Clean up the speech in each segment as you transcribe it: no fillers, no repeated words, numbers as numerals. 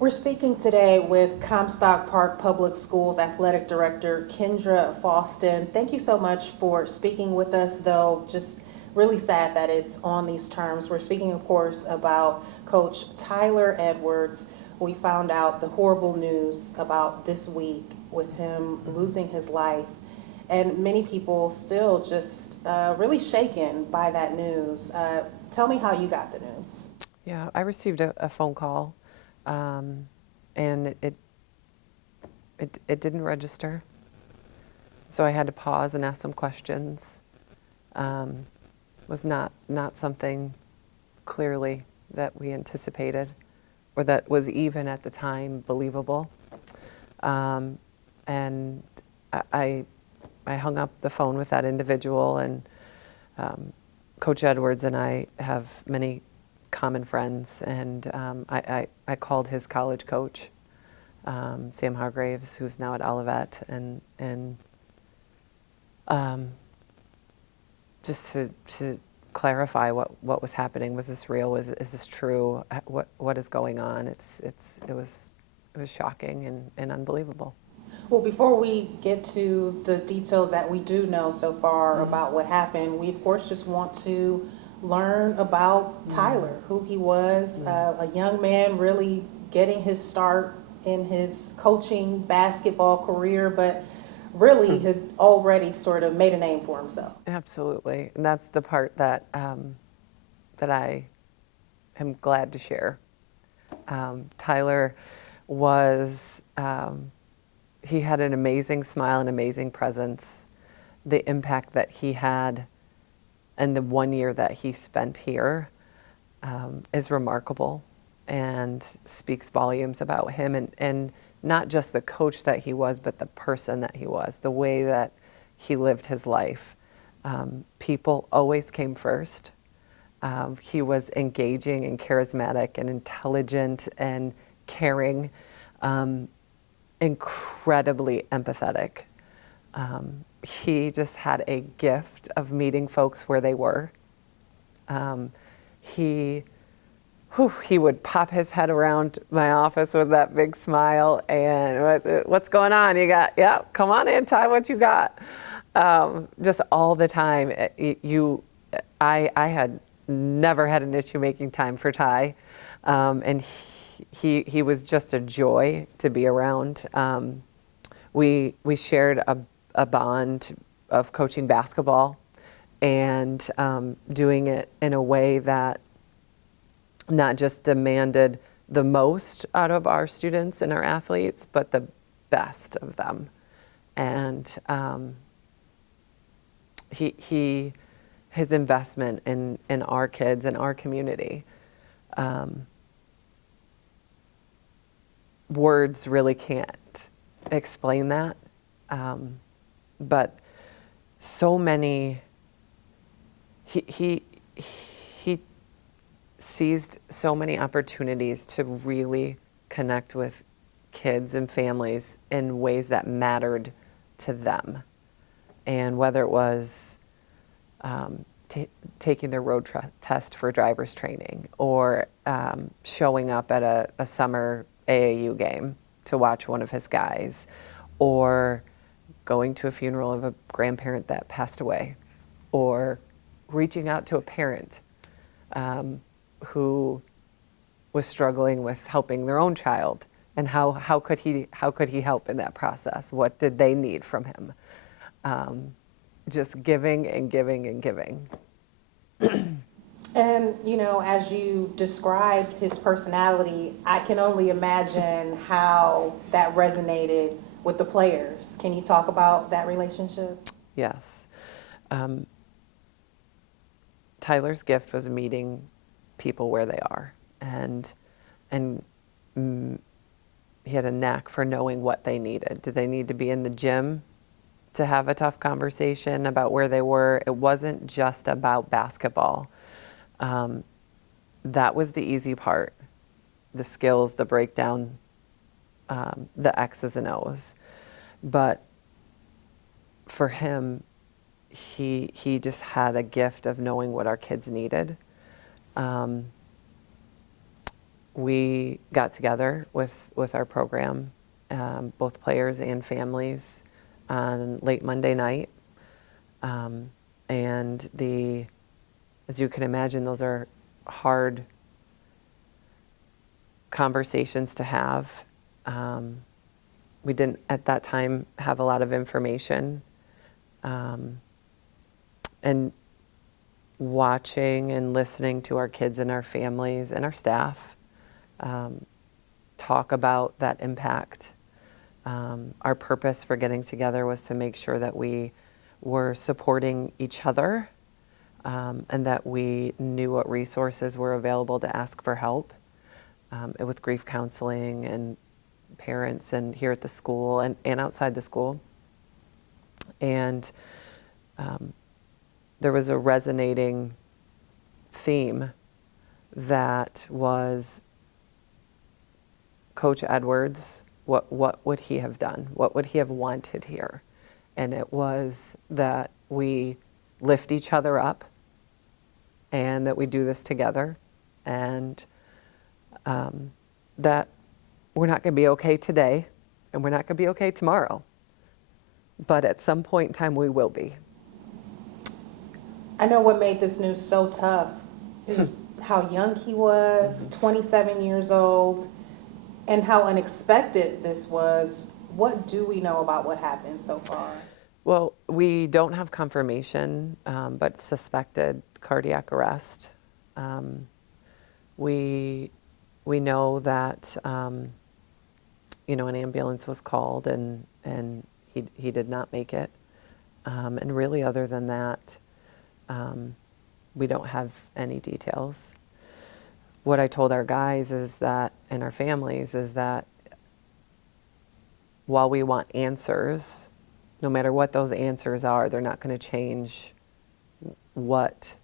We're speaking today with Comstock Park Public Schools Athletic Director Kendra Faustin. Thank you so much for speaking with us, though. Just really sad that it's on these terms. We're speaking, of course, about Coach Tyler Edwards. We found out the horrible news about this week with him losing his life. And many people still just really shaken by that news. Tell me how you got the news. Yeah, I received a phone call, and it didn't register. So I had to pause and ask some questions. Was not something clearly that we anticipated, or that was even at the time believable. And I hung up the phone with that individual, and Coach Edwards and I have many common friends, and I called his college coach, Sam Hargraves, who's now at Olivet, and just to clarify what was happening. Was this real? Is this true? What is going on? It was shocking and unbelievable. Well, before we get to the details that we do know so far about what happened, we of course just want to learn about Tyler, who he was, a young man really getting his start in his coaching basketball career, but really had already sort of made a name for himself. Absolutely, and that's the part that that I am glad to share. Tyler was. He had an amazing smile, an amazing presence. The impact that he had and the 1 year that he spent here is remarkable and speaks volumes about him, and not just the coach that he was, but the person that he was, the way that he lived his life. People always came first. He was engaging and charismatic and intelligent and caring. Incredibly empathetic. He just had a gift of meeting folks where they were. He would pop his head around my office with that big smile and what's going on? You got, yeah, come on in, Ty, what you got? Just all the time. I had never had an issue making time for Ty, and he was just a joy to be around. We shared a bond of coaching basketball and doing it in a way that not just demanded the most out of our students and our athletes, but the best of them. And his investment in our kids and our community, words really can't explain that. But so many, he seized so many opportunities to really connect with kids and families in ways that mattered to them. And whether it was taking their road test for driver's training, or showing up at a summer AAU game to watch one of his guys, or going to a funeral of a grandparent that passed away, or reaching out to a parent who was struggling with helping their own child, and how could he help in that process? What did they need from him? Just giving and giving and giving. And, as you described his personality, I can only imagine how that resonated with the players. Can you talk about that relationship? Yes. Tyler's gift was meeting people where they are, and he had a knack for knowing what they needed. Did they need to be in the gym to have a tough conversation about where they were? It wasn't just about basketball. That was the easy part, the skills, the breakdown, the X's and O's. But for him, he just had a gift of knowing what our kids needed. we got together with our program, both players and families, on late Monday night. And as you can imagine, those are hard conversations to have. We didn't at that time have a lot of information. And watching and listening to our kids and our families and our staff talk about that impact. Our purpose for getting together was to make sure that we were supporting each other, and that we knew what resources were available to ask for help with grief counseling and parents and here at the school and outside the school. And there was a resonating theme that was Coach Edwards, what would he have done? What would he have wanted here? And it was that we lift each other up and that we do this together, and that we're not going to be okay today and we're not going to be okay tomorrow, but at some point in time we will be. I know what made this news so tough is how young he was, 27 years old, and how unexpected this was. What do we know about what happened so far? Well, we don't have confirmation, but suspected cardiac arrest. We know that an ambulance was called and he did not make it. And really, other than that, we don't have any details. What I told our guys is that, and our families, is that while we want answers, no matter what those answers are, they're not going to change what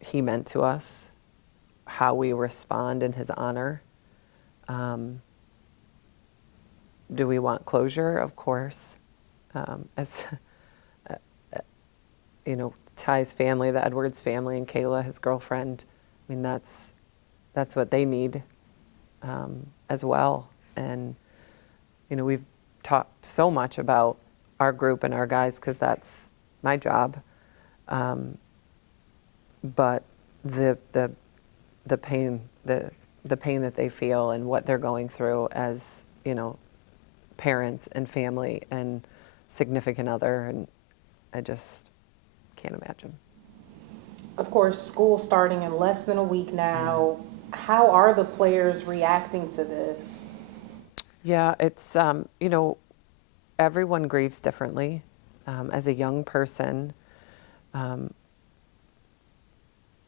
he meant to us, how we respond in his honor. Do we want closure? Of course. As Ty's family, the Edwards family, and Kayla, his girlfriend, I mean, that's what they need as well. And, we've talked so much about our group and our guys because that's my job. But the pain, the pain that they feel and what they're going through as, parents and family and significant other, and I just can't imagine. Of course, school starting in less than a week now. How are the players reacting to this? Yeah, it's, everyone grieves differently. As a young person,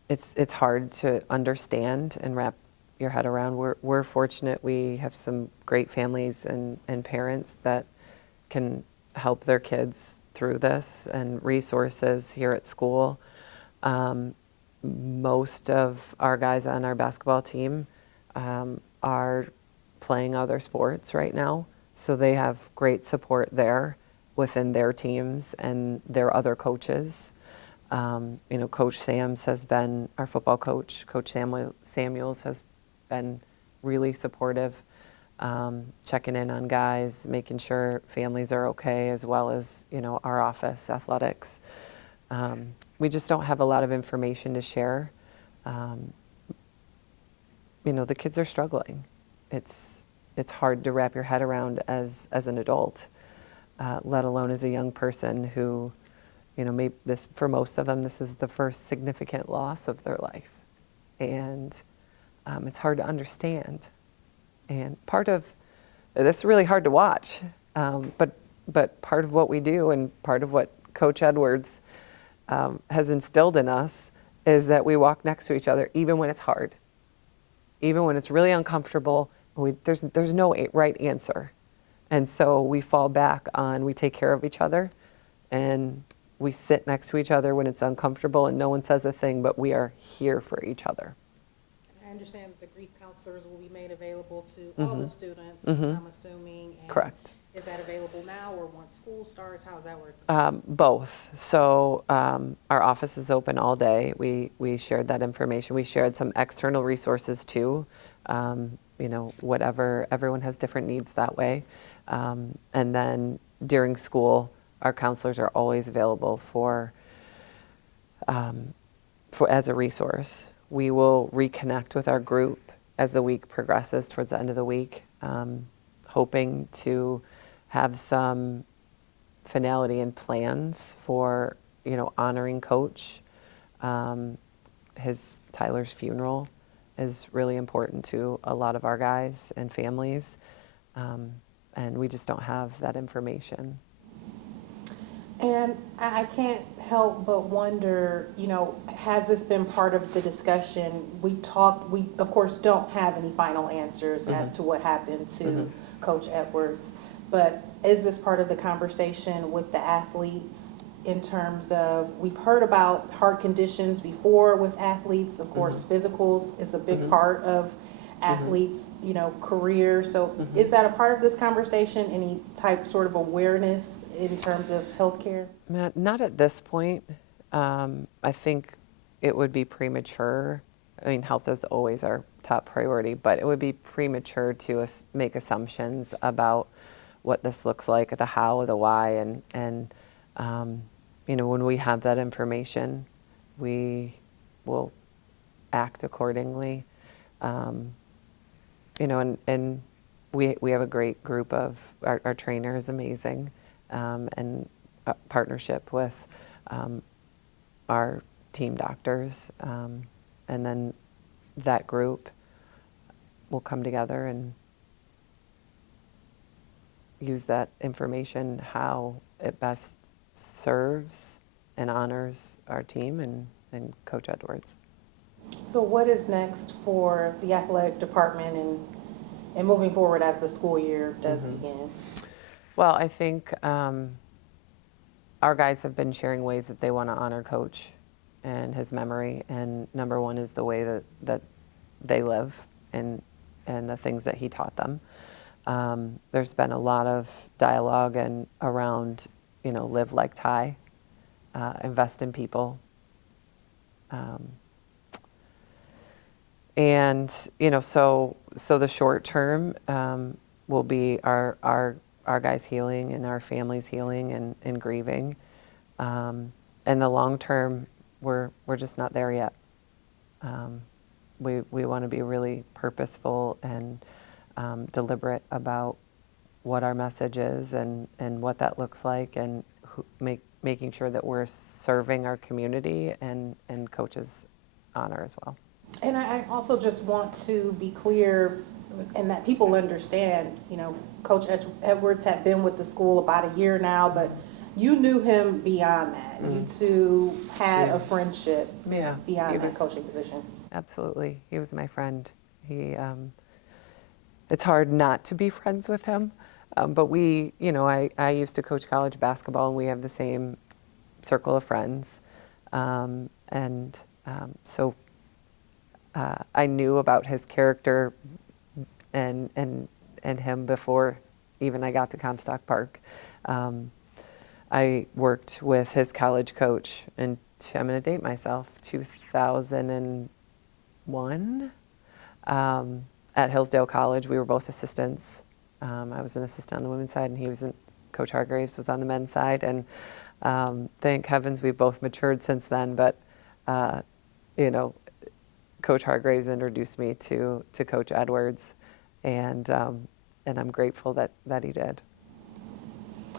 it's hard to understand and wrap your head around. We're fortunate we have some great families and parents that can help their kids through this, and resources here at school. Most of our guys on our basketball team are playing other sports right now, so they have great support there within their teams and their other coaches. Coach Sams has been our football coach. Coach Samuels has been really supportive, checking in on guys, making sure families are okay, as well as, our office athletics. We just don't have a lot of information to share. The kids are struggling. It's hard to wrap your head around as an adult, let alone as a young person who, maybe for most of them, this is the first significant loss of their life. And it's hard to understand. And part of this is really hard to watch, but part of what we do and part of what Coach Edwards has instilled in us is that we walk next to each other even when it's hard, even when it's really uncomfortable. There's no right answer. And so we fall back on, we take care of each other, and we sit next to each other when it's uncomfortable and no one says a thing, but we are here for each other. I understand the grief counselors will be made available to all the students, I'm assuming. And Correct. Is that available now or once school starts? How does that work? Both. So our office is open all day. We shared that information. We shared some external resources too. Whatever, everyone has different needs that way. And then during school, our counselors are always available for as a resource. We will reconnect with our group as the week progresses towards the end of the week, hoping to have some finality and plans for honoring Coach. Tyler's funeral is really important to a lot of our guys and families, and we just don't have that information. And I can't help but wonder, has this been part of the discussion? We of course don't have any final answers as to what happened to Coach Edwards, but is this part of the conversation with the athletes in terms of, we've heard about heart conditions before with athletes, of course, physicals is a big part of athletes, career. So is that a part of this conversation? Any type sort of awareness in terms of healthcare? Not at this point. I think it would be premature. I mean, health is always our top priority, but it would be premature to make assumptions about what this looks like, the how, the why, and when we have that information, we will act accordingly. And we have a great group of, our trainer is amazing, and a partnership with our team doctors, and then that group will come together and use that information how it best serves and honors our team and Coach Edwards. So what is next for the athletic department and moving forward as the school year does begin? Well, I think our guys have been sharing ways that they want to honor Coach and his memory, and number one is the way that they live and the things that he taught them. There's been a lot of dialogue and around, live like Ty, invest in people. And, so the short term will be our guys healing and our families healing and grieving. And the long term, we're just not there yet. We want to be really purposeful and deliberate about what our message is and what that looks like, and making sure that we're serving our community and Coach's honor as well. And I also just want to be clear and that people understand, Coach Edwards had been with the school about a year now, but you knew him beyond that. You two had a friendship beyond that coaching position. Absolutely. He was my friend. It's hard not to be friends with him. But I used to coach college basketball, and we have the same circle of friends. So I knew about his character and him before even I got to Comstock Park. I worked with his college coach, and I'm going to date myself, 2001, at Hillsdale College. We were both assistants. I was an assistant on the women's side, and Coach Hargraves was on the men's side. And thank heavens we've both matured since then. But Coach Hargraves introduced me to Coach Edwards, and I'm grateful that he did.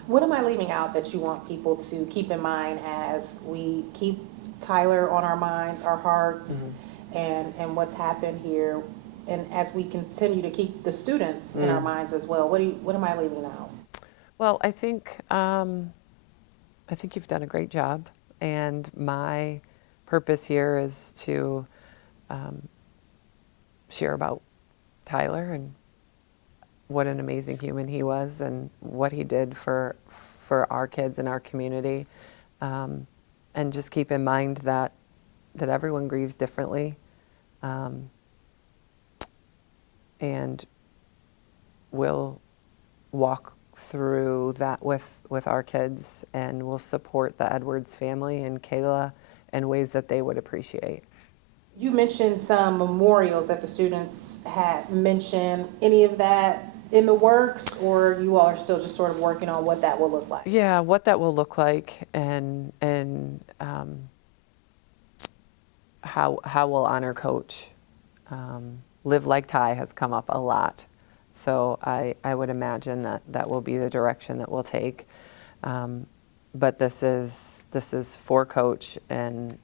What am I leaving out that you want people to keep in mind as we keep Tyler on our minds, our hearts, and what's happened here, and as we continue to keep the students in our minds as well? What am I leaving out? Well, I think you've done a great job, and my purpose here is to share about Tyler and what an amazing human he was and what he did for our kids and our community, and just keep in mind that everyone grieves differently, and will walk through that with our kids, and we'll support the Edwards family and Kayla in ways that they would appreciate. You mentioned some memorials that the students had mentioned. Any of that in the works, or you all are still just sort of working on what that will look like? Yeah, what that will look like, and how we'll honor Coach. Live Like Ty has come up a lot, so I would imagine that will be the direction that we'll take. But this is for Coach and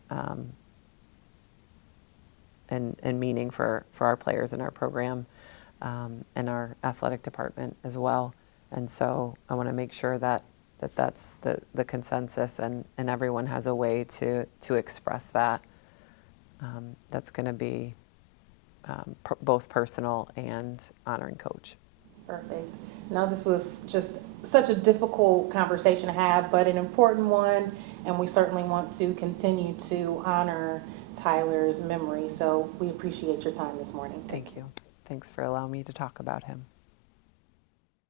meaning for our players in our program and our athletic department as well. And so I want to make sure that's the consensus, and everyone has a way to express that. That's going to be both personal and honoring Coach. Perfect. No, this was just such a difficult conversation to have, but an important one, and we certainly want to continue to honor Tyler's memory. So we appreciate your time this morning. Thank you. Thanks for allowing me to talk about him.